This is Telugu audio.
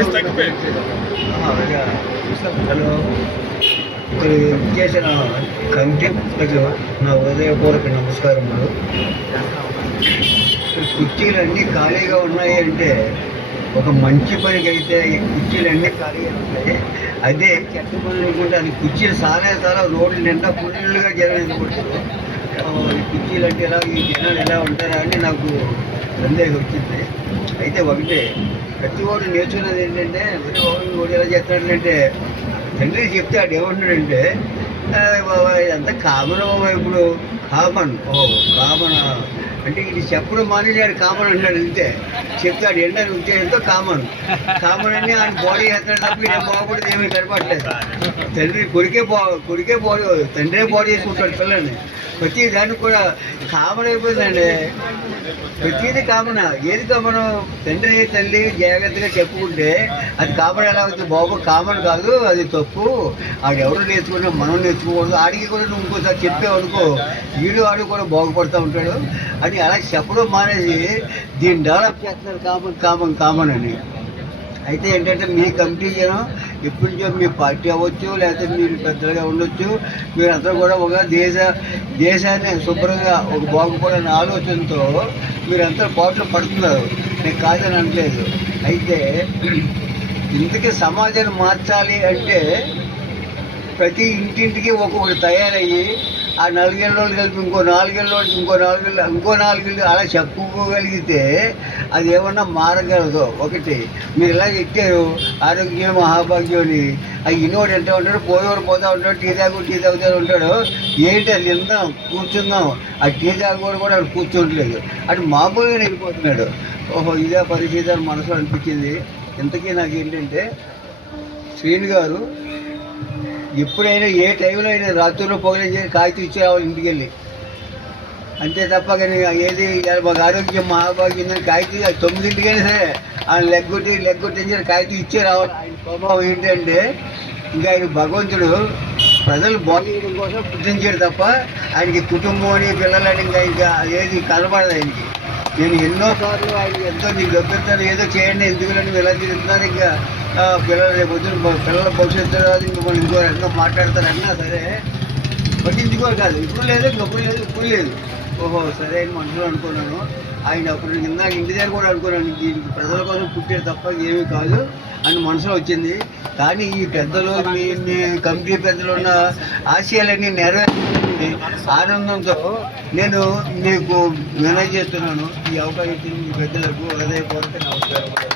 హలో, ఇక్కడ చేసిన కమిటీ నా హృదయపూర్వక నమస్కారములు. కుర్చీలన్నీ ఖాళీగా ఉన్నాయి అంటే ఒక మంచి పనికి అయితే ఈ కుర్చీలన్నీ ఖాళీగా ఉంటాయి. అదే చెత్త పనులు అనుకుంటే అది కుర్చీలు చాలా రోడ్లు నిండా ఫుల్గా జనం ఎందుకుంటారు. ఈ కుర్చీలు అంటే ఎలా, ఈ జనాలు ఎలా ఉంటారా అని నాకు సందేహం వచ్చింది. అయితే ఒకటే, ప్రతి వాడు నేర్చుకున్నది ఏంటంటే, వాడు ఎలా చేస్తాడంటే తండ్రి చెప్తే ఆడు ఏమంటున్నాడంటే, బాబా ఇదంతా కామన్ బాబా, ఇప్పుడు కామన్ అంటే ఇది చెప్పడం మానేసాడు, కామన్ అంటాడు అంతే. చెప్తాడు ఎండని ఉద్దేశంతో కామన్ అని ఆయన బాడీ చేస్తాడు తప్ప ఇదే బాగుపడదు, ఏమీ కనపడలేదు. తండ్రి కొడుకే బాడీ, తండ్రే బాడీ చేసుకుంటాడు పిల్లల్ని. ప్రతి దానికి కూడా కామన్ అయిపోయిందండి. ప్రతిదీ కామన్. ఏది కామన్? తండ్రి తల్లి జాగ్రత్తగా చెప్పుకుంటే అది కామన్ ఎలా అవుతుంది? బాబు కామన్ కాదు, అది తప్పు. ఆడు ఎవరు నేర్చుకున్నా మనం నేర్చుకోకూడదు. ఆడికి కూడా నువ్వు ఇంకోసారి చెప్పావు అనుకో, ఆడు కూడా బాగుపడుతూ ఉంటాడు అని అలా చెప్పడం మానేసి దీన్ని డెవలప్ చేస్తున్నారు కామన్ అని. అయితే ఏంటంటే మీ కమిటీ జనం ఎప్పటి నుంచో మీ పార్టీ అవ్వచ్చు, లేకపోతే మీరు పెద్దలుగా ఉండొచ్చు, మీరందరూ కూడా ఒక దేశాన్ని శుభ్రంగా ఒక బాగుపడాలనే ఆలోచనతో మీరంతా పాటలు పడుతున్నారు. నేను కాదని అనలేదు. అయితే ఇంతకీ సమాజాన్ని మార్చాలి అంటే ప్రతి ఇంటింటికి ఒక్కొక్కటి తయారయ్యి ఆ 4 ఏళ్ళ రోజులు కలిపి ఇంకో 4 ఏళ్ళ రోజులు ఇంకో 4 ఏళ్ళు అలా చెప్పుకోగలిగితే అది ఏమన్నా మారగలదు. ఒకటి మీరు ఇలాగ ఇచ్చారు ఆరోగ్యం మహాభాగ్యం అని, అది ఇన్నోడు ఎంత ఉంటాడు, పోయేవాడు పోతూ ఉంటాడు, టీ తాగుతూ ఉంటాడు. ఏంటి అది తిందాం కూర్చుందాం, ఆ టీ తాగుకోవడం కూడా అక్కడ కూర్చోట్లేదు, అటు మామూలుగా వెళ్ళిపోతున్నాడు. ఓహో ఇదే పరిస్థితి అని మనసులో అనిపించింది. ఇంతకీ నాకు ఏంటంటే, శ్రీను గారు ఎప్పుడైనా ఏ టైంలో అయినా రాత్రిలో పొగలేసి కాగితం ఇచ్చి రావాలి ఇంటికి వెళ్ళి, అంతే తప్ప కానీ ఏది మాకు ఆరోగ్యం మహాభాగ్యం కాగితం 9ంటికైనా సరే ఆయన లెగ్గొట్టి కాగితం ఇచ్చే రావాలి. ఆయన స్వభావం ఏంటంటే, ఇంకా ఆయన భగవంతుడు ప్రజలు బాగుండడం కోసం పుట్టించాడు తప్ప ఆయనకి కుటుంబం అని పిల్లలని ఇంకా ఏది కనబడదు ఆయనకి. నేను ఎన్నోసార్లు ఆయన ఎంతో నీకు డబ్బిస్తాను ఏదో చేయండి, ఎందుకులని ఇలా తిరుగుతున్నారు. ఇంకా పిల్లలు రేపు పిల్లల భవిష్యత్తు రాదు, ఇంకా మనం ఇంకో రకంగా మాట్లాడతారన్నా సరే పట్టించుకోరు కాదు. ఇప్పుడు లేదు, ఇప్పుడు లేదు. ఓహో సరే అని మనసులో అనుకున్నాను. ఆయన అప్పుడు ఇందాక ఇంటి దగ్గర కూడా అనుకున్నాను, దీనికి ప్రజల కోసం పుట్టాడు తప్ప ఏమీ కాదు అని మనసులో వచ్చింది. కానీ ఈ పెద్దలు మీ కమిటీ పెద్దలు ఉన్న ఆశయాలన్నీ నెరవేర్చి ఆనందంతో నేను మీకు మేనేజ్ చేస్తున్నాను. ఈ అవకాశం ఇచ్చిన మీ పెద్దలకు హృదయపూర్వక నమస్కారం.